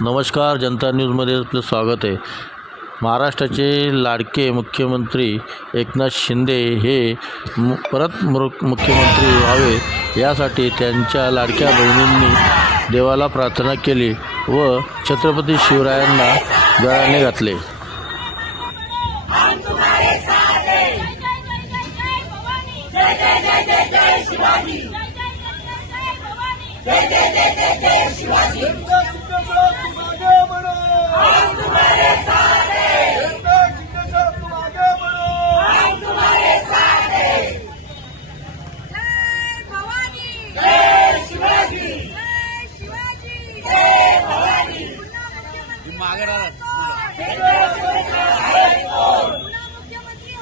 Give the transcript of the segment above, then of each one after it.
नमस्कार जनता न्यूजमध्ये आपलं स्वागत आहे. महाराष्ट्राचे लाडके मुख्यमंत्री एकनाथ शिंदे हे मु परत मृ मुख्यमंत्री व्हावे यासाठी त्यांच्या लाडक्या बहिणींनी देवाला प्रार्थना केली व छत्रपती शिवरायांना गळाने घातले. जय पुन्हा मुख्यमंत्री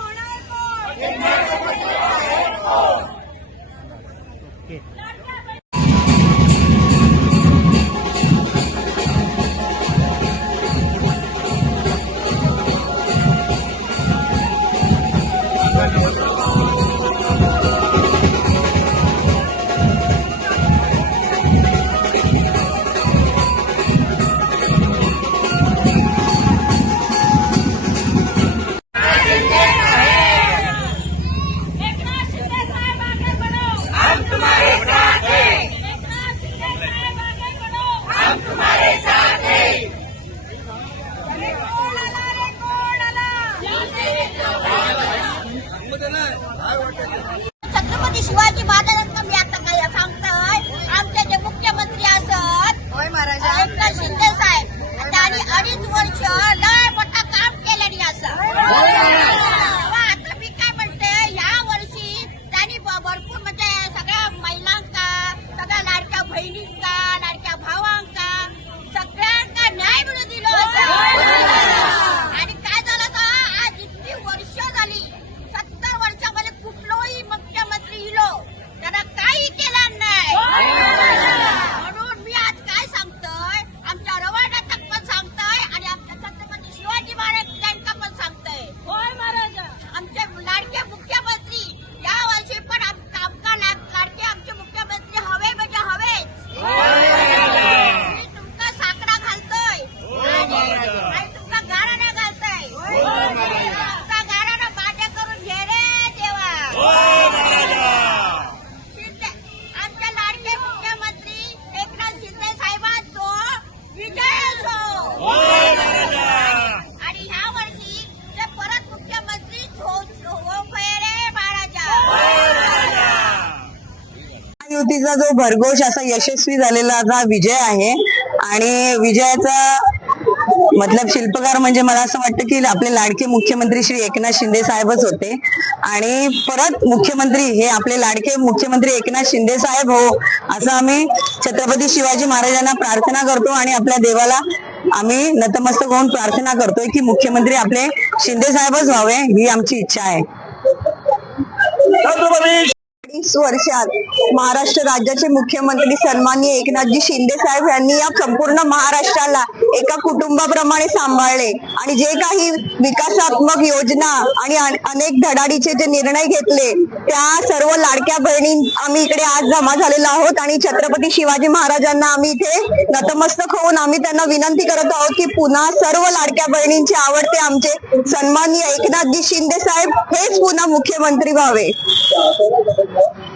युतीचा जो भरघोष असा यशस्वी झालेला असा विजय आहे आणि विजयाचा मतलब शिल्पकार म्हणजे मला असं वाटतं की आपले लाडके मुख्यमंत्री श्री एकनाथ शिंदे साहेबच होते. आणि परत मुख्यमंत्री हे आपले लाडके मुख्यमंत्री एकनाथ शिंदे साहेब हो असं आम्ही छत्रपती शिवाजी महाराजांना प्रार्थना करतो आणि आपल्या देवाला आम्ही नतमस्तक होऊन प्रार्थना करतोय की मुख्यमंत्री आपले शिंदे साहेबच व्हावे ही आमची इच्छा आहे. तीस वर्षात महाराष्ट्र राज्याचे मुख्यमंत्री सन्माननीय एकनाथजी शिंदे साहेब यांनी या संपूर्ण महाराष्ट्राला एका कुटुंबाप्रमाणे सांभाळले. आणि जे काही विकासात्मक योजना आणि अनेक धडाडीचे जे निर्णय घेतले त्या सर्व लाडक्या बहिणी आम्ही इकडे आज जमा झालेलो आहोत आणि छत्रपती शिवाजी महाराजांना आम्ही इथे नतमस्तक होऊन आम्ही त्यांना विनंती करत आहोत की पुन्हा सर्व लाडक्या बहिणींचे आवडते आमचे सन्माननीय एकनाथजी शिंदे साहेब हेच पुन्हा मुख्यमंत्री व्हावे. Yes.